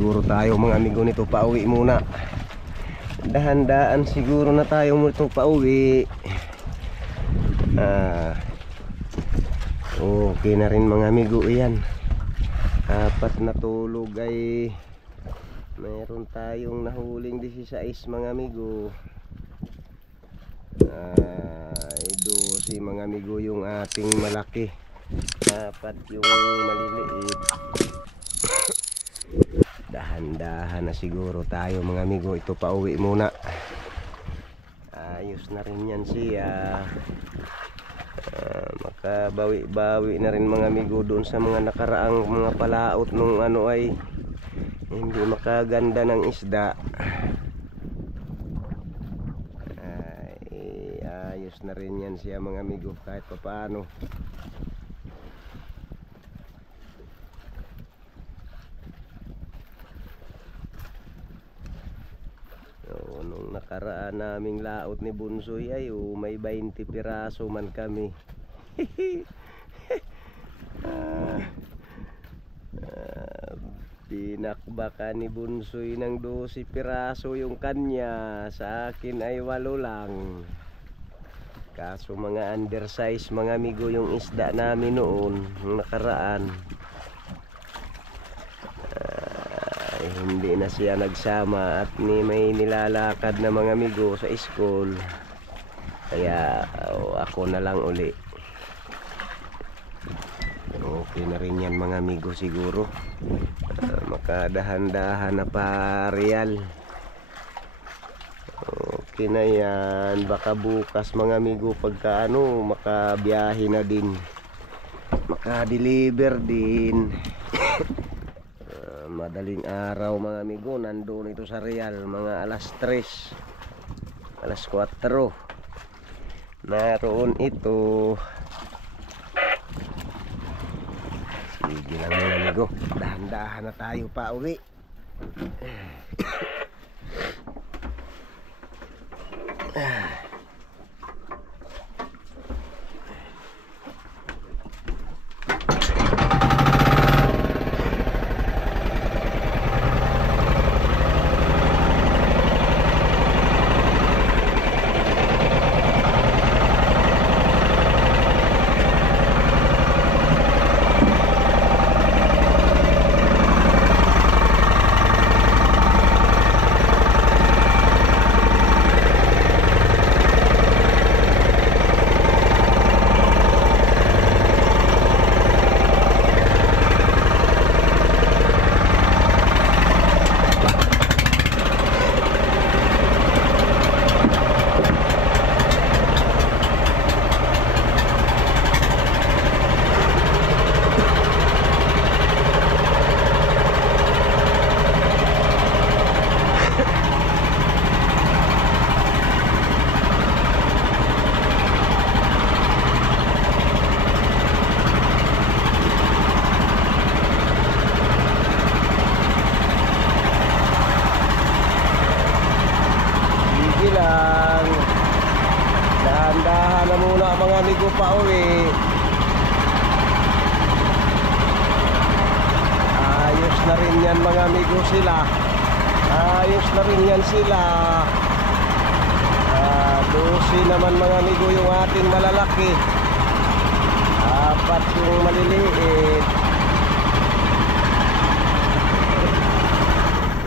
siguro tayo mga amigo nito, pauwi muna. Dahan-daan siguro na tayo nito pauwi. Okay na rin mga amigo yan. Apat na tulog ay mayroon tayong nahuling 16 mga amigo. Si mga amigo yung ating malaki, apat yung maliliit. Dahan-dahan na siguro tayo mga amigo, ito pauwi muna. Ayos na rin yan siya. Makabawi-bawi na rin mga amigo doon sa mga nakaraang mga palaot nung ano ay hindi makaganda ng isda. Ayos na rin yan siya mga amigo kahit paano. Nung nakaraan naming laot ni Bunsoy ay may 20 piraso man kami. Pinakbaka ni Bunsoy ng 12 piraso yung kanya, sa akin ay 8 lang. Kaso mga undersize mga amigo yung isda namin noon nung nakaraan. Hindi na siya nagsama at may nilalakad na mga amigo sa school, kaya ako na lang uli. Okay na rin yan mga amigo siguro. Makadahan-dahan na pa real. Okay na yan. Baka bukas mga amigo pagka makabiyahe na din, makadeliver din. Madaling araw mga amigo, nandun ito sa Real mga alas 3, alas 4 naroon ito. Sige lang mga amigo, dahan-dahan na tayo pa uwi. Dahan-dahan na muna mga amigo pa uwi. Ayos na rin yan mga amigo sila. Ayos na rin yan sila. 12 naman mga amigo yung ating malalaki, 4 yung maliliit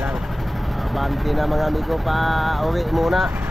lang. Abanti na mga amigo pa uwi muna.